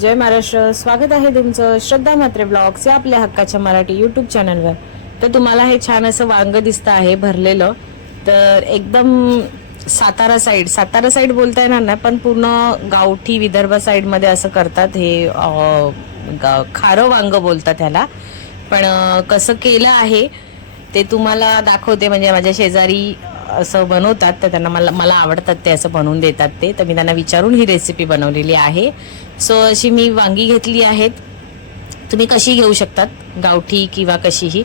जय महाराष्ट्र. स्वागत आहे तुमचं श्रद्धा म्हात्रे ब्लॉग्स या आपल्या हक्काच्या मराठी युट्यूब चॅनलवर तर तुम्हाला हे छान असं वांग दिसतं आहे भरलेलं. तर एकदम सातारा साईड सातारा साईड बोलता येणार नाही पण पूर्ण गावठी विदर्भ साईडमध्ये असं करतात हे गा- खारं वांग बोलतात ह्याला. पण कसं केलं आहे ते तुम्हाला दाखवते. म्हणजे माझ्या शेजारी असं बनवतात तर त्यांना मला मला आवडतात ते असं बनवून देतात ते. तर मी त्यांना विचारून ही रेसिपी बनवलेली आहे. सो अशी मी वांगी घेतली आहेत. तुम्ही कशी घेऊ शकतात? गावठी किंवा कशीही.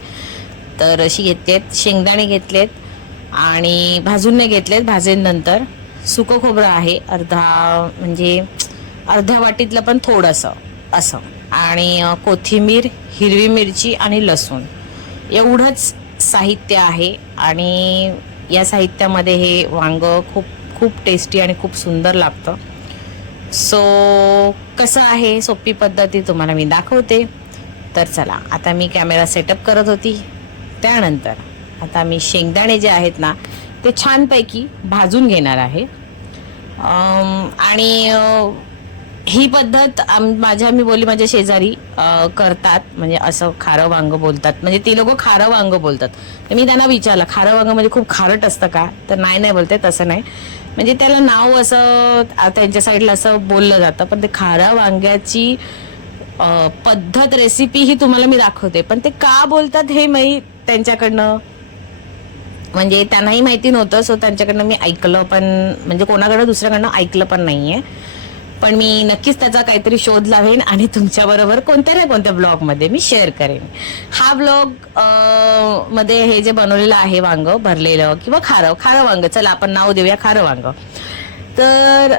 तर अशी घेतलेत शेंगदाणे घेतलेत आणि भाजून नाही घेतलेत भाजेनंतर. सुकं खोबरं आहे अर्धा म्हणजे अर्ध्या वाटीतलं पण थोडंसं असं. आणि कोथिंबीर हिरवी मिरची आणि लसूण. एवढंच साहित्य आहे आणि या साहित्यामध्ये हे वांग खूप खूप टेस्टी आणि खूप सुंदर लागतं. सो कसं आहे? सोपी पद्धती तुम्हाला मी दाखवते. तर चला आता मी कॅमेरा सेटअप करत होती. त्यानंतर आता मी शेंगदाणे जे आहेत ना ते छानपैकी भाजून घेणार आहे. आणि ही पद्धत आम- माझ्या मी बोली माझ्या शेजारी करतात. म्हणजे असं खारं वांग बोलतात. म्हणजे ती लोक खारं वांग बोलतात. तर मी त्यांना विचारलं खारं वांग म्हणजे खूप खारट असतं का? तर नाही नाही बोलते तसं नाही. म्हणजे त्याला नाव असं त्यांच्या साईडला असं बोललं जातं. पण ते खारं वांग्याची पद्धत रेसिपी ही तुम्हाला मी दाखवते. पण ते का बोलतात हे मी त्यांच्याकडनं म्हणजे त्यांनाही माहिती नव्हतं. सो त्यांच्याकडनं मी ऐकलं पण म्हणजे कोणाकडं दुसऱ्याकडनं ऐकलं पण नाही आहे पण मी नक्कीच त्याचा काहीतरी शोध लावेन आणि तुमच्याबरोबर कोणत्या ना कोणत्या ब्लॉगमध्ये मी शेअर करेन. हा ब्लॉगमध्ये हे जे बनवलेलं आहे वांग भरलेलं किंवा खारं खारं वांग चला आपण नाव देऊया खारं वांग. तर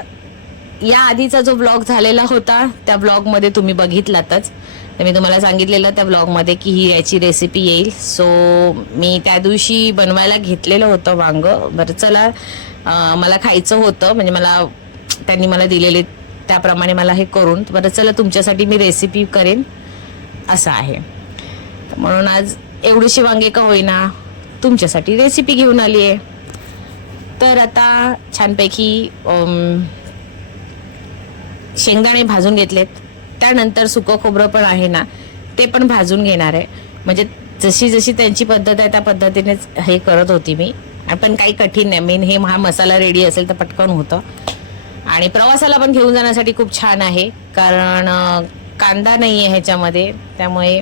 या आधीचा जो ब्लॉग झालेला होता त्या ब्लॉगमध्ये तुम्ही बघितलातच. तर मी तुम्हाला सांगितलेलं त्या ब्लॉगमध्ये की ही याची रेसिपी येईल. सो मी त्या दिवशी बनवायला घेतलेलं होतं वांग. बरं चला मला खायचं होतं. म्हणजे मला त्यांनी मला दिलेले त्याप्रमाणे मला हे करून बरं चला तुमच्यासाठी मी रेसिपी करेन. असं आहे. म्हणून आज एवढीशी वांगे का होईना तुमच्यासाठी रेसिपी घेऊन आली आहे. तर आता छानपैकी शेंगदाणे भाजून घेतलेत. त्यानंतर सुकं खोबरं पण आहे ना ते पण भाजून घेणार आहे. म्हणजे जशी जशी त्यांची पद्धत आहे त्या पद्धतीनेच हे करत होती मी. पण काही कठीण नाही. मेन हे हा मसाला रेडी असेल तर पटकन होतं. आणि प्रवासाला पण घेऊन जाण्यासाठी खूप छान आहे कारण कांदा नाही आहे ह्याच्यामध्ये त्यामुळे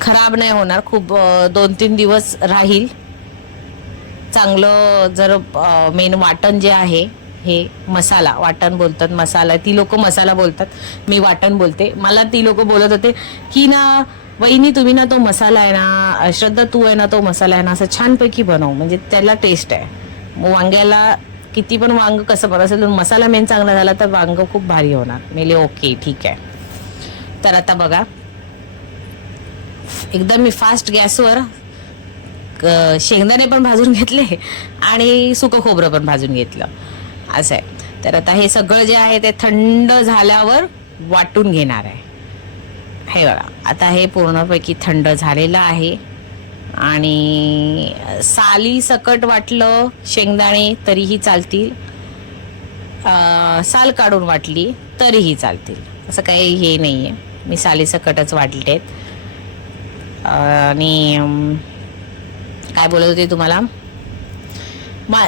खराब नाही होणार खूप दोन तीन दिवस राहील. चांगलं जर मेन वाटण जे आहे हे मसाला वाटण बोलतात मसाला ती लोक मसाला बोलतात मी वाटण बोलते. मला ती लोक बोलत होते की ना वहिनी तुम्ही ना तो मसाला आहे ना श्रद्धा तू आहे ना तो मसाला आहे ना असं छानपैकी बनव म्हणजे त्याला टेस्ट आहे. वांग्याला किती पण वांग कसं पण असेल तर मसाला मेन चांगला झाला तर वांग खूप भारी होणार. मेले ओके ठीक आहे. तर आता बघा. एकदम मी फास्ट गॅसवर शेंगदाणे पण भाजून घेतले आणि सुकं खोबरं पण भाजून घेतलं. असं आहे. तर आता हे सगळं जे आहे ते थंड झाल्यावर वाटून घेणार आहे. हे बघा. आता हे पूर्णपैकी थंड झालेलं आहे. आणि साली सकट वाटलं शेंगदाणे तरीही चालतील. साल काढून वाटली तरीही चालतील. असं काही हे नाही आहे मी साली सकटच वाटलेत. आणि काय बोलत होते तुम्हाला?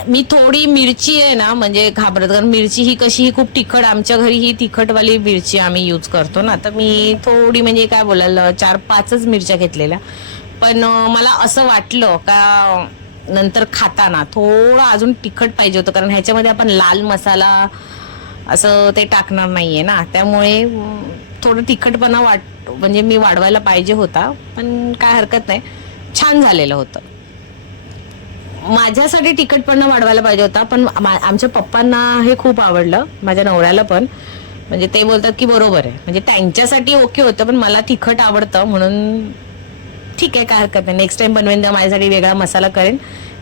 मी थोडी मिरची आहे ना म्हणजे घाबरत कारण मिरची ही कशी ही खूप तिखट आमच्या घरी ही तिखटवाली मिरची आम्ही यूज करतो ना. तर मी थोडी म्हणजे काय बोलायला चार पाचच मिरच्या घेतलेल्या. पण मला असं वाटलं का नंतर खाताना थोडं अजून तिखट पाहिजे होतं. कारण ह्याच्यामध्ये आपण लाल मसाला असं ते टाकणार नाहीये ना. त्यामुळे थोडं तिखटपणा वाट म्हणजे मी वाढवायला पाहिजे होता. पण काय हरकत नाही. छान झालेलं होतं. माझ्यासाठी तिखटपणा वाढवायला पाहिजे होता. पण मा- आमच्या पप्पांना हे खूप आवडलं. माझ्या नवऱ्याला पण. म्हणजे ते बोलतात की बरोबर आहे. म्हणजे त्यांच्यासाठी ओके होतं पण मला तिखट आवडतं म्हणून ठीक आहे काय हरकत नाही. नेक्स्ट टाइम बनवेन तेव्हा माझ्यासाठी वेगळा मसाला करेन.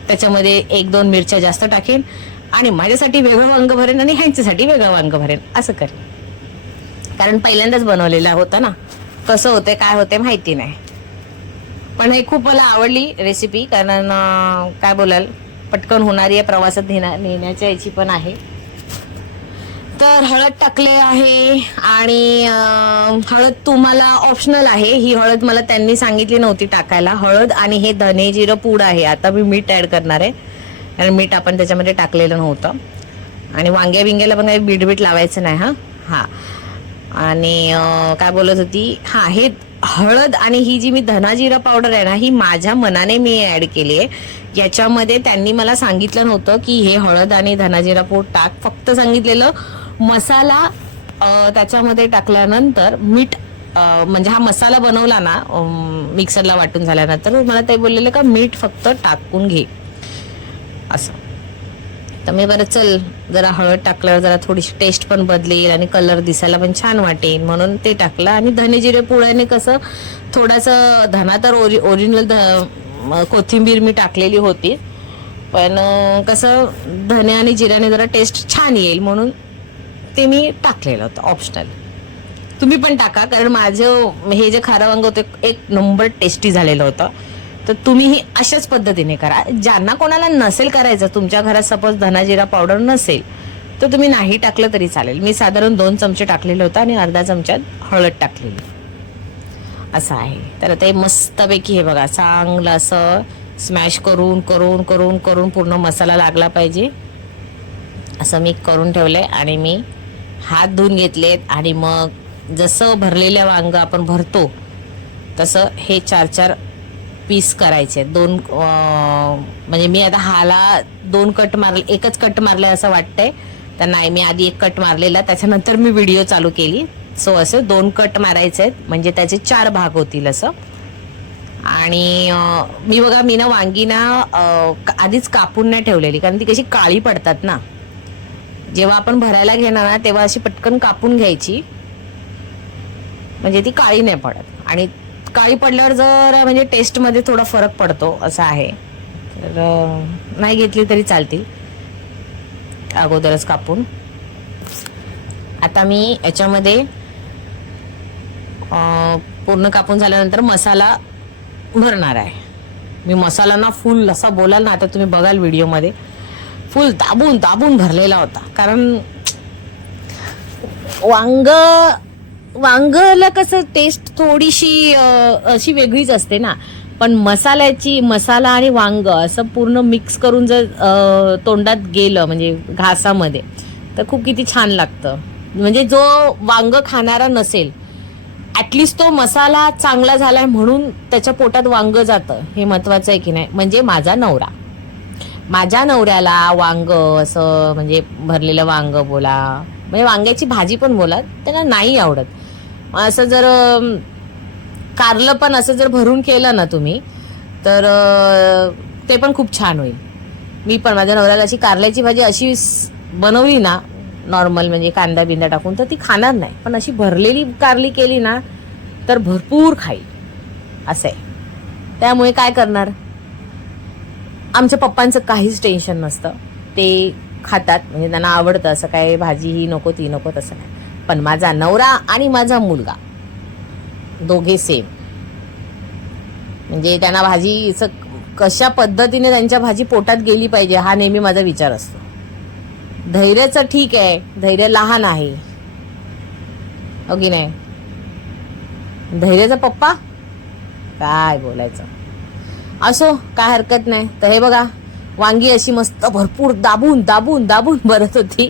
त्याच्यामध्ये एक दोन मिरच्या जास्त टाकेन. आणि माझ्यासाठी वेगळं वांग भरेन आणि ह्यांच्यासाठी वेगळं वांग भरेन. असं करेन. कारण पहिल्यांदाच बनवलेला होता ना. कसं होते काय होते माहिती नाही. पण हे खूप मला आवडली रेसिपी कारण काय बोलाल पटकन होणारी आहे प्रवासात नेण्या नेण्याच्या याची पण आहे. तर हळद टाकले आहे आणि हळद तुम्हाला ऑप्शनल आहे. ही हळद मला त्यांनी सांगितली नव्हती टाकायला. हळद आणि हे धने जिरं पूड आहे. आता मी मीठ ऍड करणार आहे. कारण मीठ आपण त्याच्यामध्ये टाकलेलं नव्हतं. आणि वांग्या बिंग्याला पण काही बीट बीट लावायचं नाही हा? हा. आणि काय बोलत होती? हा हे हळद आणि ही जी मी धनाजिरा पावडर आहे ना ही माझ्या मनाने मी ऍड केली आहे. याच्यामध्ये त्यांनी मला सांगितलं नव्हतं की हे हळद आणि धनाजिरा पूड टाक. फक्त सांगितलेलं मसाला त्याच्यामध्ये टाकल्यानंतर मीठ म्हणजे हा मसाला बनवला ना मिक्सरला वाटून झाल्यानंतर मला ते बोललेलं का मीठ फक्त टाकून घे. असं. तर मी बरं चल जरा हळद टाकल्यावर जरा थोडीशी टेस्ट पण बदलेल आणि कलर दिसायला पण छान वाटेल म्हणून ते टाकलं. आणि धने जिरे पुळ्याने कसं थोडंसं धना तर ओरि ओरिजिनल ध कोथिंबीर मी टाकलेली होती. पण कसं धने आणि जिऱ्याने जरा टेस्ट छान येईल म्हणून ते मी टाकलेलं होतं ऑप्शनल तुम्ही पण टाका कारण माझं हे जे खारं वांग होतं एक नंबर टेस्टी झालेलं होतं. तर तुम्हीही अशाच पद्धतीने करा. ज्यांना कोणाला नसेल करायचं तुमच्या घरात सपोज धनाजिरा पावडर नसेल तर तुम्ही नाही टाकलं तरी चालेल. मी साधारण दोन चमचे टाकलेले होतं आणि अर्धा चमच्यात हळद टाकलेली. असं आहे. तर ते मस्तपैकी हे बघा चांगलं असं स्मॅश करून करून करून करून पूर्ण मसाला लागला पाहिजे. असं मी करून ठेवलं आहे आणि मी हात धुवून घेतलेत आणि मग जसं भरलेल्या वांग आपण भरतो तसं हे चार चार पीस करायचे. दोन म्हणजे मी आता हाला दोन कट मारले एकच कट मारले असं वाटतंय. तर नाही मी आधी एक कट मारलेला. त्याच्यानंतर मी व्हिडिओ चालू केली. सो असे दोन कट मारायचे आहेत. म्हणजे त्याचे चार भाग होतील असं. आणि मी बघा मी ना वांगी ना आधीच कापून नाही ठेवलेली. कारण ती कशी काळी पडतात ना. जेव्हा आपण भरायला घेणार ना तेव्हा अशी पटकन कापून घ्यायची. म्हणजे ती काळी नाही पडत. आणि काळी पडल्यावर जर म्हणजे टेस्टमध्ये थोडा फरक पडतो असा आहे. तर नाही घेतली तरी चालतील. अगोदरच कापून. आता मी याच्यामध्ये पूर्ण कापून झाल्यानंतर मसाला भरणार आहे. मी मसाला ना फुल असा बोलाल ना आता तुम्ही बघाल व्हिडिओमध्ये फुल दाबून दाबून भरलेला होता. कारण वांग वांगला कसं टेस्ट थोडीशी अशी वेगळीच असते ना. पण मसाल्याची मसाला आणि वांग असं पूर्ण मिक्स करून जर तोंडात गेलं म्हणजे घासामध्ये तर खूप किती छान लागतं. म्हणजे जो वांग खाणारा नसेल ॲटलिस्ट तो मसाला चांगला झालाय म्हणून त्याच्या पोटात वांग जातं. हे महत्वाचं आहे की नाही? म्हणजे माझा नवरा. माझ्या नवऱ्याला वांग असं म्हणजे भरलेलं वांग बोला. म्हणजे वांग्याची भाजी पण बोला त्याला नाही आवडत. मग असं जर कारलं पण असं जर भरून केलं ना तुम्ही तर ते पण खूप छान होईल. मी पण माझ्या नवऱ्याला अशी कारल्याची भाजी अशी बनवली ना नॉर्मल म्हणजे कांदा बिंदा टाकून तर ती खाणार नाही. पण अशी भरलेली कारली केली ना तर भरपूर खाईल. असं आहे. त्यामुळे काय करणार? आमच्या पप्पांचं काहीच टेन्शन नसतं. ते खातात म्हणजे त्यांना आवडतं असं काय भाजी ही नको ती नको तसं नाही. पण माझा नवरा आणि माझा मुलगा दोघे सेम म्हणजे त्यांना भाजीचं कशा पद्धतीने त्यांच्या भाजी पोटात गेली पाहिजे हा नेहमी माझा विचार असतो. धैर्याचं ठीक आहे धैर्य लहान आहे. हो की नाही? धैर्याचा पप्पा? काय बोलायचं? असो काय हरकत नाही. तर हे बघा वांगी अशी मस्त भरपूर दाबून दाबून दाबून भरत होती.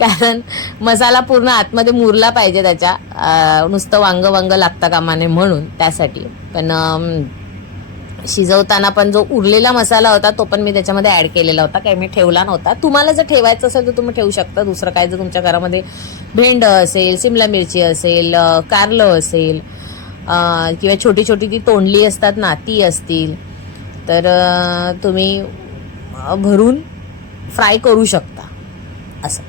कारण मसाला पूर्ण आतमध्ये मुरला पाहिजे त्याच्या. नुसतं वांग वांग लागतं कामाने म्हणून त्यासाठी. पण शिजवताना पण जो उरलेला मसाला होता तो पण मी त्याच्यामध्ये ऍड केलेला होता. काही मी ठेवला नव्हता. तुम्हाला जर ठेवायचं असेल तर तुम्ही ठेवू शकता. दुसरं काय जर तुमच्या घरामध्ये भेंड असेल सिमला मिरची असेल कारलं असेल किंवा छोटी छोटी ती तोंडली असतात ना ती असतील. तर तुम्ही भरून फ्राय करू शकता. असं.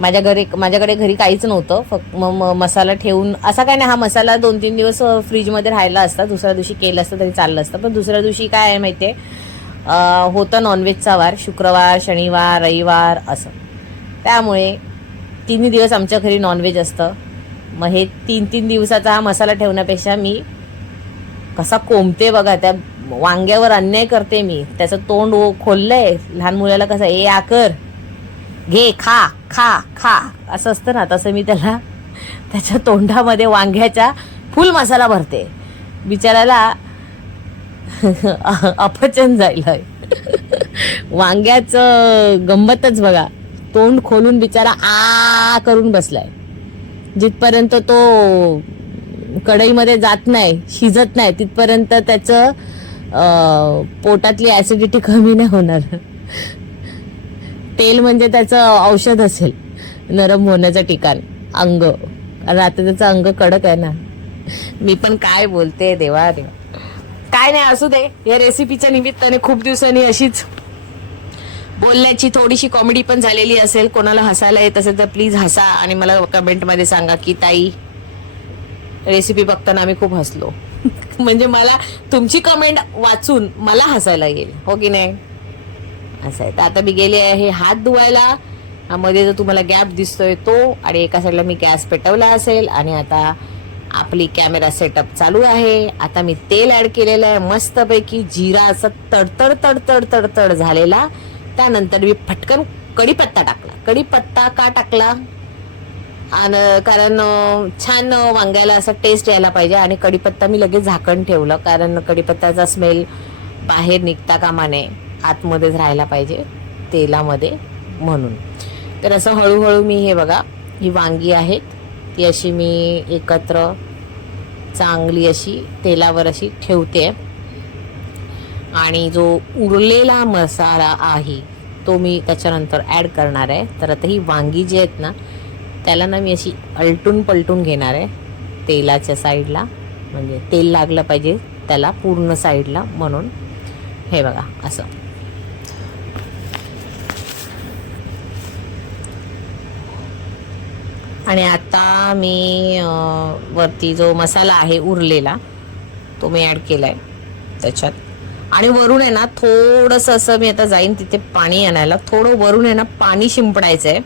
माझ्या घरी माझ्याकडे घरी काहीच नव्हतं. फक्त मग म- मसाला ठेवून असा काय नाही हा मसाला दोन तीन दिवस फ्रीजमध्ये राहिला असता. दुसऱ्या दिवशी केलं असतं तरी चाललं असतं. पण दुसऱ्या दिवशी काय आहे माहिती आहे होतं नॉनव्हेजचा वार शुक्रवार शनिवार रविवार असं. त्यामुळे तिन्ही दिवस आमच्या घरी नॉनव्हेज असतं. मग हे तीन तीन दिवसाचा हा मसाला ठेवण्यापेक्षा मी कसा कोंबते बघा त्या वांग्यावर अन्याय करते मी. त्याचं तोंड खोललंय. लहान मुलाला कसं ए आकर घे खा खा खा. असं असतं ना तसं मी त्याला त्याच्या तोंडामध्ये वांग्याच्या फुल मसाला भरते. बिचाराला अपचन जायला वांग्याचं गंमतच बघा. तोंड खोलून बिचारा आ करून बसलाय. जिथपर्यंत तो कढईमध्ये जात नाही शिजत नाही तिथपर्यंत त्याचं पोटातली ऍसिडिटी कमी नाही होणार. तेल म्हणजे त्याचं औषध असेल. नरम होण्याचं ठिकाण अंग. कारण आता त्याचं अंग कडक आहे ना. मी पण काय बोलते देवा देवा. काय नाही असू दे. या रेसिपीच्या निमित्ताने खूप दिवसांनी अशीच बोलण्याची थोडीशी कॉमेडी पण झालेली असेल. कोणाला हसायला येत असेल तर प्लीज हसा आणि मला कमेंटमध्ये सांगा की ताई रेसिपी बघताना आम्ही खूप हसलो. म्हणजे मला तुमची कमेंट वाचून मला हसायला येईल हो की नाही? असं आहे. तर आता मी गेले आहे हात धुवायला. हा मध्ये जो तुम्हाला गॅप दिसतोय तो आणि एका साईडला मी गॅस पेटवला असेल आणि आता आपली कॅमेरा सेटअप चालू आहे. आता मी तेल ऍड केलेलं आहे. मस्तपैकी जिरा असं तडतड तडतड तडतड झालेला. त्यानंतर मी फटकन कढीपत्ता टाकला. कढीपत्ता का टाकला? आणि कारण छान वांग्याला असा टेस्ट यायला पाहिजे आणि कढीपत्ता मी लगेच झाकण ठेवलं कारण कढीपत्त्याचा स्मेल बाहेर निघता कामा नये आतमध्येच राहायला पाहिजे तेलामध्ये म्हणून. तर असं हळूहळू मी हे बघा ही वांगी आहेत ती अशी मी एकत्र चांगली अशी तेलावर अशी ठेवते. आणि जो उरलेला मसाला आहे तो मी त्याच्यानंतर ॲड करणार आहे. तर आता ही वांगी जी आहेत ना त्याला ना मी अशी अलटून पलटून घेणार आहे तेलाच्या साईडला. म्हणजे तेल लागलं पाहिजे त्याला पूर्ण साईडला म्हणून. हे बघा असं. आणि आता मी वरती जो मसाला आहे उरलेला तो मी ॲड केला आहे त्याच्यात. आणि वरून आहे ना थोडंसं असं मी आता जाईन तिथे पाणी आणायला. थोडं वरून आहे ना पाणी शिंपडायचं आहे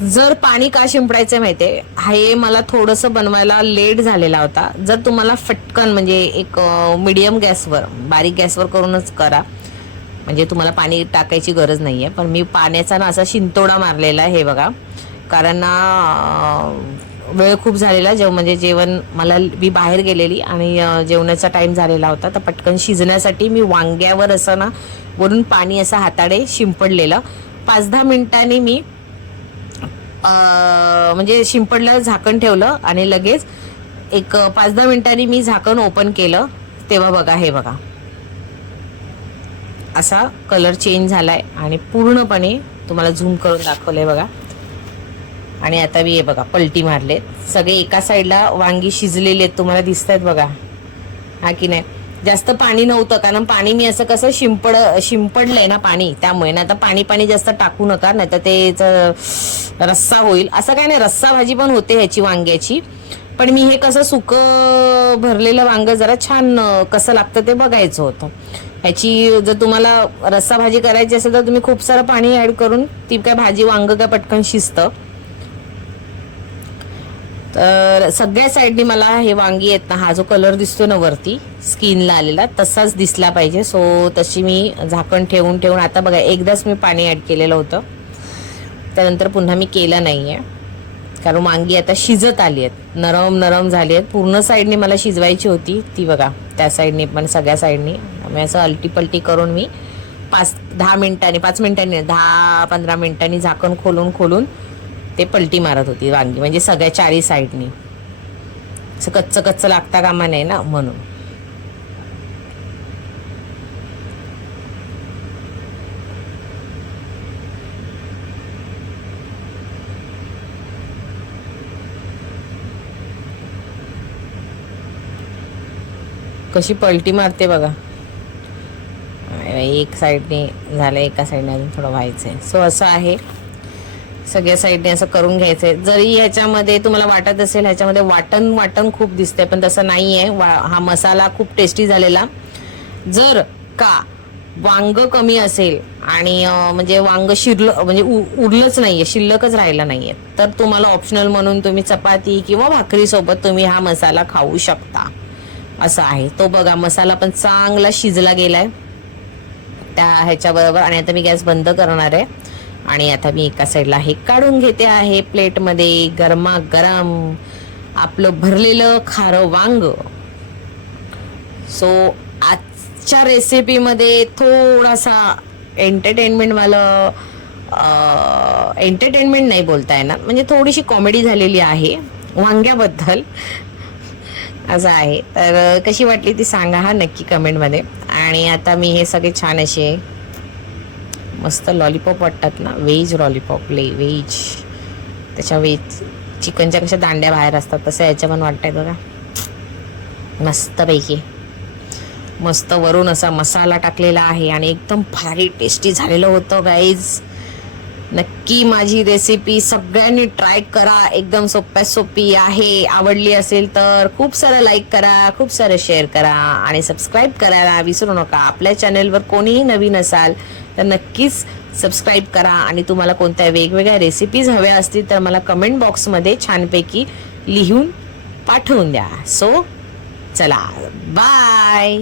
जर पाणी का शिंपडायचं माहितीये? हे मला थोडंसं बनवायला लेट झालेला होता. जर तुम्हाला फटकन म्हणजे एक मिडियम गॅसवर बारीक गॅसवर करूनच करा. म्हणजे तुम्हाला पाणी टाकायची गरज नाही आहे पण मी पाण्याचा ना असा शिंतोडा मारलेला आहे हे बघा. कारण वेळ खूप झालेला. जेव म्हणजे जेवण मला मी बाहेर गेलेली आणि जेवणाचा टाईम झालेला होता. तर पटकन शिजण्यासाठी मी वांग्यावर असं ना वरून पाणी असं हाताडे शिंपडलेलं. पाच दहा मिनिटांनी मी म्हणजे शिंपडलं झाकण ठेवलं आणि लगेच एक पाच दहा मिनिटांनी मी झाकण ओपन केलं. तेव्हा बघा हे बघा. असा कलर चेंज झालाय आणि पूर्णपणे तुम्हाला झूम करून दाखवलंय बघा. आणि आता मी हे बघा पलटी मारलेत. सगळे एका साईडला वांगी शिजलेले आहेत तुम्हाला दिसत आहेत बघा. हा की नाही? जास्त पाणी नव्हतं कारण पाणी मी असं कसं शिंपड शिंपडलंय ना पाणी त्यामुळे. ना आता पाणी पाणी जास्त टाकू नका नाही तर ते रस्सा होईल. असं काय नाही रस्सा भाजी पण होते ह्याची वांग्याची. पण मी हे कसं सुक भरलेलं वांग जरा छान कसं लागतं ते बघायचं होतं. ह्याची जर तुम्हाला रस्सा भाजी करायची असेल तर तुम्ही खूप सारं पाणी ऍड करून ती काय भाजी वांग काय पटकन शिजतं. तर सगळ्या साईडनी मला हे वांगी आहेत ना हा जो कलर दिसतो ना वरती स्किनला आलेला तसाच दिसला पाहिजे. सो तशी मी झाकण ठेवून ठेवून आता बघा एकदाच मी पाणी ॲड केलेलं होतं. त्यानंतर पुन्हा मी केलं नाही आहे कारण वांगी आता शिजत आली आहेत. नरम नरम झाली आहेत. पूर्ण साईडने मला शिजवायची होती ती बघा त्या साईडने पण सगळ्या साईडनी. मी असं अल्टीपल्टी करून मी पाच दहा मिनिटांनी पाच मिनिटांनी दहा पंधरा मिनिटांनी झाकण खोलून खोलून ते पलटी मारत होती वांगी म्हणजे सगळ्या चारी साईडनी. असं कच्चं कच्चं लागता कामा नाही ना म्हणून. कशी पलटी मारते बघा. एक साईडने झालं एका साईडने अजून थोडं व्हायचंय. सो असं आहे. सगळ्या साईडने असं करून घ्यायचंय. जरी ह्याच्यामध्ये तुम्हाला वाटत असेल ह्याच्यामध्ये वाटण वाटण खूप दिसतंय पण तसं नाही वा- हा मसाला खूप टेस्टी झालेला. जर का वांग कमी असेल आणि म्हणजे वांग शिरलं म्हणजे उ- उरलंच नाहीये शिल्लकच राहिला नाहीये तर तुम्हाला ऑप्शनल म्हणून तुम्ही चपाती किंवा भाकरी सोबत तुम्ही हा मसाला खाऊ शकता. असं आहे. तो बघा मसाला पण चांगला शिजला गेलाय. त्या ह्याच्याबरोबर आणि आता मी गॅस बंद करणार आहे. आणि आता मी एका साईडला हे काढून घेते आहे प्लेटमध्ये गरमागरम आपलं भरलेलं खारं वांग. सो आजच्या रेसिपीमध्ये थोडासा एंटरटेनमेंटवालं एंटरटेनमेंट नाही बोलता येणार म्हणजे थोडीशी कॉमेडी झालेली आहे वांग्याबद्दल. असं आहे. तर कशी वाटली ती सांगा हा नक्की कमेंटमध्ये आणि आता मी हे सगळे छान असे मस्त लॉलीपॉप वाटतात ना. व्हेज लॉलीपॉप ले व्हेज त्याच्या व्हेज चिकनच्या कशा दांड्या बाहेर असतात तसं याच्या पण वाटतंय बघा. मस्तपैकी. मस्त वरून असा मसाला टाकलेला आहे आणि एकदम भारी टेस्टी झालेलं होतं गाईज नक्की माझी रेसिपी सगळ्यांनी ट्राय करा. एकदम सोप्या सोपी आहे. आवडली असेल तर खूप सारं लाईक करा खूप सारं शेअर करा आणि सबस्क्राईब करायला विसरू नका. आपल्या चॅनेलवर कोणीही नवीन असाल तर नक्कीच सबस्क्राईब करा आणि तुम्हाला कोणत्या वेगवेगळ्या रेसिपीज हव्या असतील तर मला कमेंट बॉक्समध्ये छानपैकी लिहून पाठवून द्या. सो चला बाय